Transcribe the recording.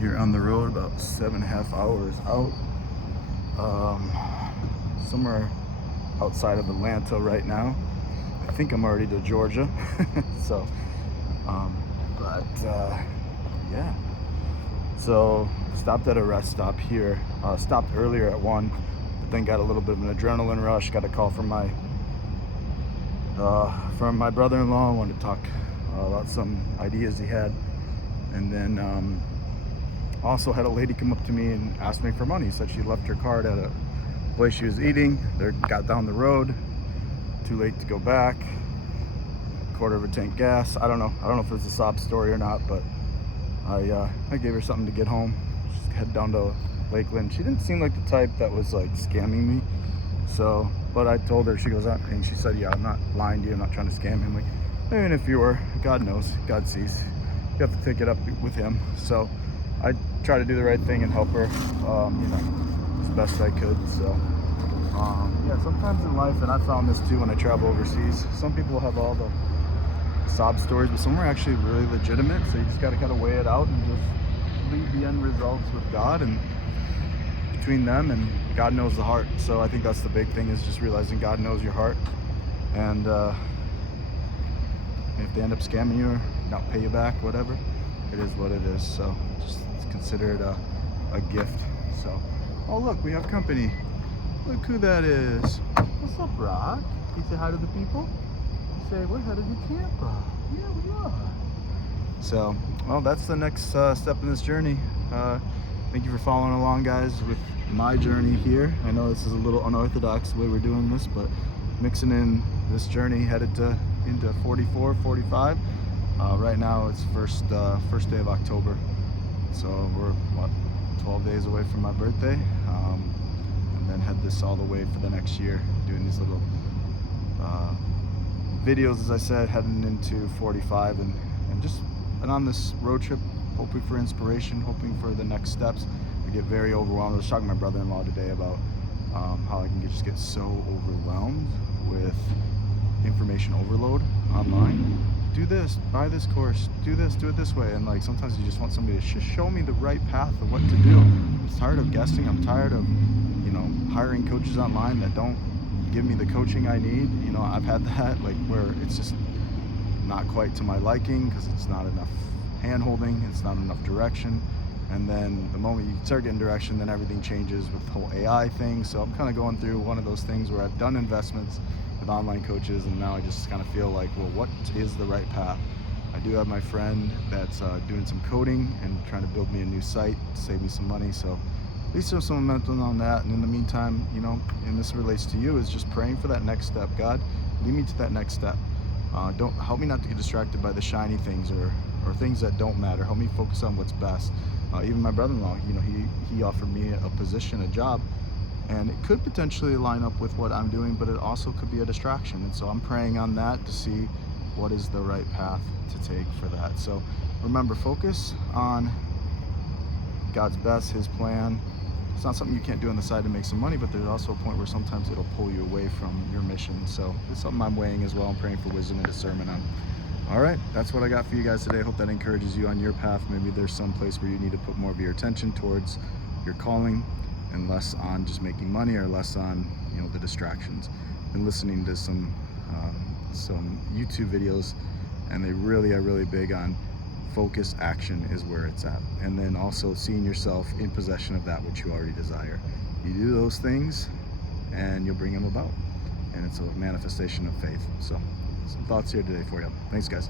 here on the road, about 7.5 hours out, somewhere outside of Atlanta right now. I think I'm already to Georgia. So yeah, so stopped at a rest stop here, stopped earlier at one, but then got a little bit of an adrenaline rush. Got a call from my brother-in-law. Wanted to talk about some ideas he had, and then also had a lady come up to me and ask me for money. Said she left her card at a place she was eating. They got down the road, too late to go back, quarter of a tank gas. I don't know if it was a sob story or not, but I gave her something to get home. Just head down to Lakeland. She didn't seem like the type that was like scamming me, so, but I told her, she goes, and she said, yeah, I'm not lying to you, I'm not trying to scam him. Like, even if you were, God knows, God sees, you have to take it up with him. So I try to do the right thing and help her, as best I could. So yeah, sometimes in life, and I found this too when I travel overseas, some people have all the sob stories, but some are actually really legitimate. So you just got to kind of weigh it out and just leave the end results with God, and between them and God knows the heart. So I think that's the big thing, is just realizing God knows your heart, and if they end up scamming you or not pay you back, whatever, it is what it is. So just consider it a gift. So, oh look, we have company. Look who that is. What's up, Rock? You say hi to the people? You say, we're headed to Tampa. Yeah, we are. So, well, that's the next step in this journey. Thank you for following along, guys, with my journey here. I know this is a little unorthodox the way we're doing this, but mixing in this journey headed into 44, 45. Right now it's first day of October. So we're, 12 days away from my birthday. And then head this all the way for the next year, doing these little videos, as I said, heading into 45, and on this road trip, hoping for inspiration, hoping for the next steps. I get very overwhelmed. I was talking to my brother-in-law today about how I can just get so overwhelmed with information overload online. Do this, buy this course, do this, do it this way, and like sometimes you just want somebody to just show me the right path of what to do. I'm tired of guessing. I'm tired of hiring coaches online that don't give me the coaching I need. I've had that, like, where it's just not quite to my liking because it's not enough hand-holding, it's not enough direction, and then the moment you start getting direction, then everything changes with the whole AI thing. So I'm kind of going through one of those things where I've done investments with online coaches, and now I just kind of feel like, well, what is the right path? I do have my friend that's doing some coding and trying to build me a new site to save me some money, so at least there's some momentum on that. And in the meantime, and this relates to you, is just praying for that next step. God, lead me to that next step. Don't help me not to get distracted by the shiny things or things that don't matter. Help me focus on what's best. Even my brother-in-law, he offered me a position, a job, and it could potentially line up with what I'm doing, but it also could be a distraction. And so I'm praying on that to see what is the right path to take for that. So remember, focus on God's best, His plan. It's not something you can't do on the side to make some money, but there's also a point where sometimes it'll pull you away from your mission. So it's something I'm weighing as well. I'm praying for wisdom and discernment on. All right, that's what I got for you guys today. I hope that encourages you on your path. Maybe there's some place where you need to put more of your attention towards your calling and less on just making money, or less on the distractions. Been listening to some YouTube videos, and they really are really big on focus, action is where it's at, and then also seeing yourself in possession of that which you already desire. You do those things and you'll bring them about, and it's a manifestation of faith. So some thoughts here today for you. Thanks, guys.